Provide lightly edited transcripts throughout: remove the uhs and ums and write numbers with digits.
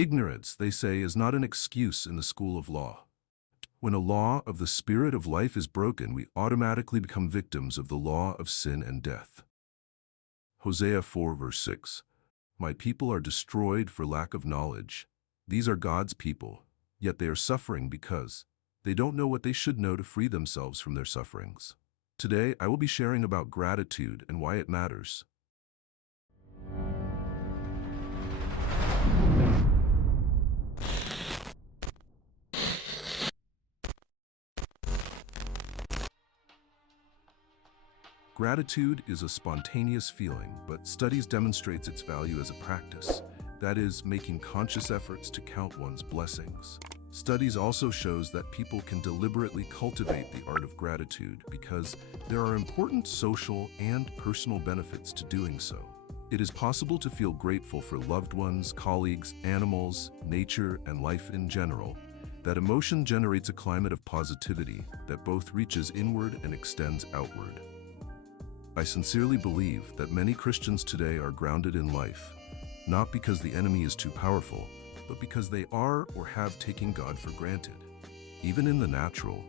Ignorance, they say, is not an excuse in the school of law. When a law of the spirit of life is broken, we automatically become victims of the law of sin and death. Hosea 4 verse 6. My people are destroyed for lack of knowledge. These are God's people, yet they are suffering because they don't know what they should know to free themselves from their sufferings. Today, I will be sharing about gratitude and why it matters. Gratitude is a spontaneous feeling, but studies demonstrates its value as a practice, that is, making conscious efforts to count one's blessings. Studies also shows that people can deliberately cultivate the art of gratitude because there are important social and personal benefits to doing so. It is possible to feel grateful for loved ones, colleagues, animals, nature, and life in general. That emotion generates a climate of positivity that both reaches inward and extends outward. I sincerely believe that many Christians today are grounded in life, not because the enemy is too powerful, but because they are or have taken God for granted. Even in the natural,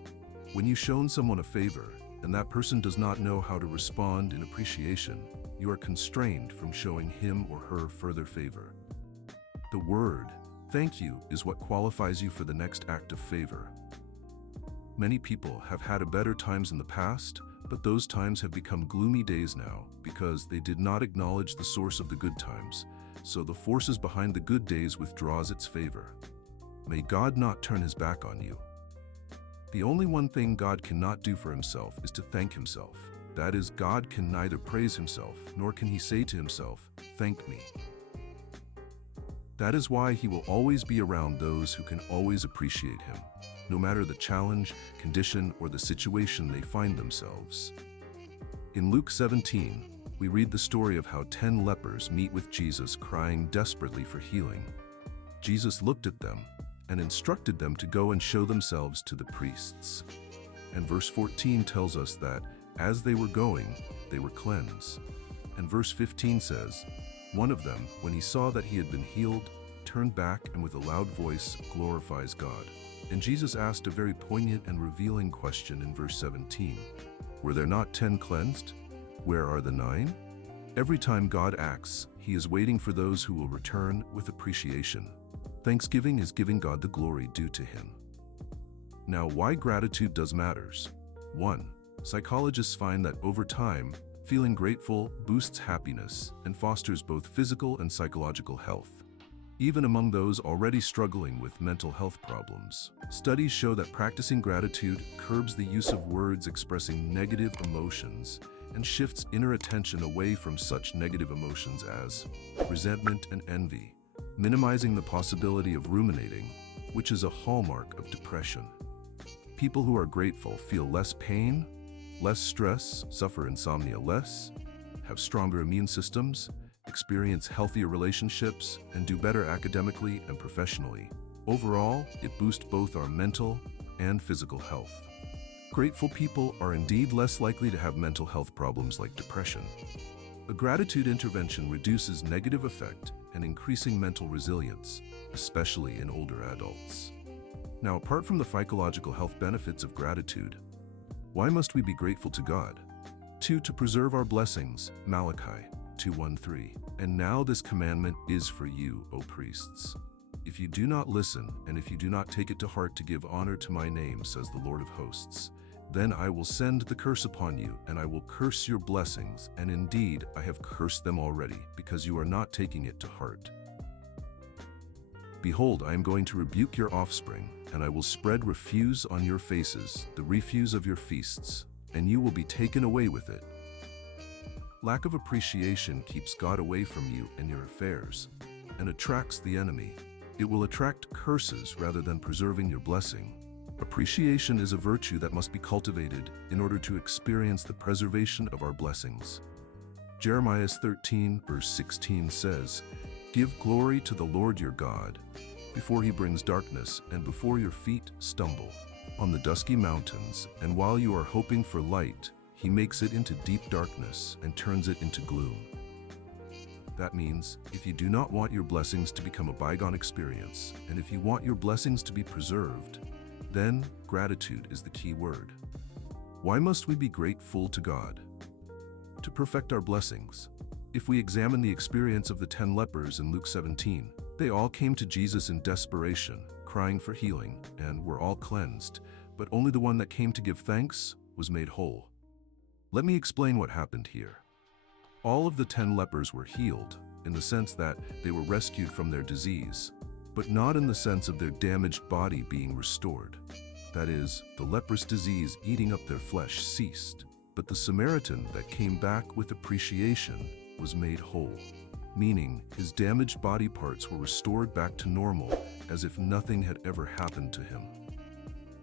when you've shown someone a favor and that person does not know how to respond in appreciation, you are constrained from showing him or her further favor. The word, thank you, is what qualifies you for the next act of favor. Many people have had better times in the past, but those times have become gloomy days now because they did not acknowledge the source of the good times, so the forces behind the good days withdraws its favor. May God not turn his back on you. The only one thing God cannot do for himself is to thank himself. That is, God can neither praise himself, nor can he say to himself, thank me. That is why he will always be around those who can always appreciate him, no matter the challenge, condition, or the situation they find themselves. In Luke 17, we read the story of how 10 lepers meet with Jesus crying desperately for healing. Jesus looked at them and instructed them to go and show themselves to the priests. And verse 14 tells us that as they were going, they were cleansed. And verse 15 says, one of them, when he saw that he had been healed, turned back and with a loud voice glorifies God. And Jesus asked a very poignant and revealing question in verse 17. Were there not 10 cleansed? Where are the 9? Every time God acts, he is waiting for those who will return with appreciation. Thanksgiving is giving God the glory due to him. Now, why gratitude does matters. 1. Psychologists find that over time, feeling grateful boosts happiness and fosters both physical and psychological health, even among those already struggling with mental health problems. Studies show that practicing gratitude curbs the use of words expressing negative emotions and shifts inner attention away from such negative emotions as resentment and envy, minimizing the possibility of ruminating, which is a hallmark of depression. People who are grateful feel less pain, less stress, suffer insomnia less, have stronger immune systems, experience healthier relationships, and do better academically and professionally. Overall, it boosts both our mental and physical health. Grateful people are indeed less likely to have mental health problems like depression. A gratitude intervention reduces negative effect and increasing mental resilience, especially in older adults. Now, apart from the psychological health benefits of gratitude, why must we be grateful to God? 2. To preserve our blessings, Malachi 2:1-3. And now this commandment is for you, O priests. If you do not listen, and if you do not take it to heart to give honor to my name, says the Lord of hosts, then I will send the curse upon you, and I will curse your blessings, and indeed I have cursed them already, because you are not taking it to heart. Behold, I am going to rebuke your offspring, and I will spread refuse on your faces, the refuse of your feasts, and you will be taken away with it. Lack of appreciation keeps God away from you and your affairs, and attracts the enemy. It will attract curses rather than preserving your blessing. Appreciation is a virtue that must be cultivated in order to experience the preservation of our blessings. Jeremiah 13 verse 16 says, Give glory to the Lord your God, before he brings darkness and before your feet stumble. On the dusky mountains, and while you are hoping for light, he makes it into deep darkness and turns it into gloom. That means, if you do not want your blessings to become a bygone experience, and if you want your blessings to be preserved, then gratitude is the key word. Why must we be grateful to God? To perfect our blessings. If we examine the experience of the 10 lepers in Luke 17, they all came to Jesus in desperation, crying for healing, and were all cleansed, but only the one that came to give thanks was made whole. Let me explain what happened here. All of the 10 lepers were healed, in the sense that they were rescued from their disease, but not in the sense of their damaged body being restored. That is, the leprous disease eating up their flesh ceased, but the Samaritan that came back with appreciation was made whole, meaning his damaged body parts were restored back to normal, as if nothing had ever happened to him.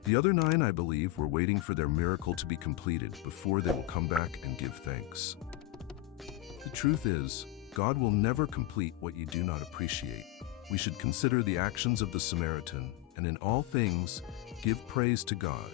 The other 9, I believe, were waiting for their miracle to be completed before they will come back and give thanks. The truth is, God will never complete what you do not appreciate. We should consider the actions of the Samaritan, and in all things, give praise to God.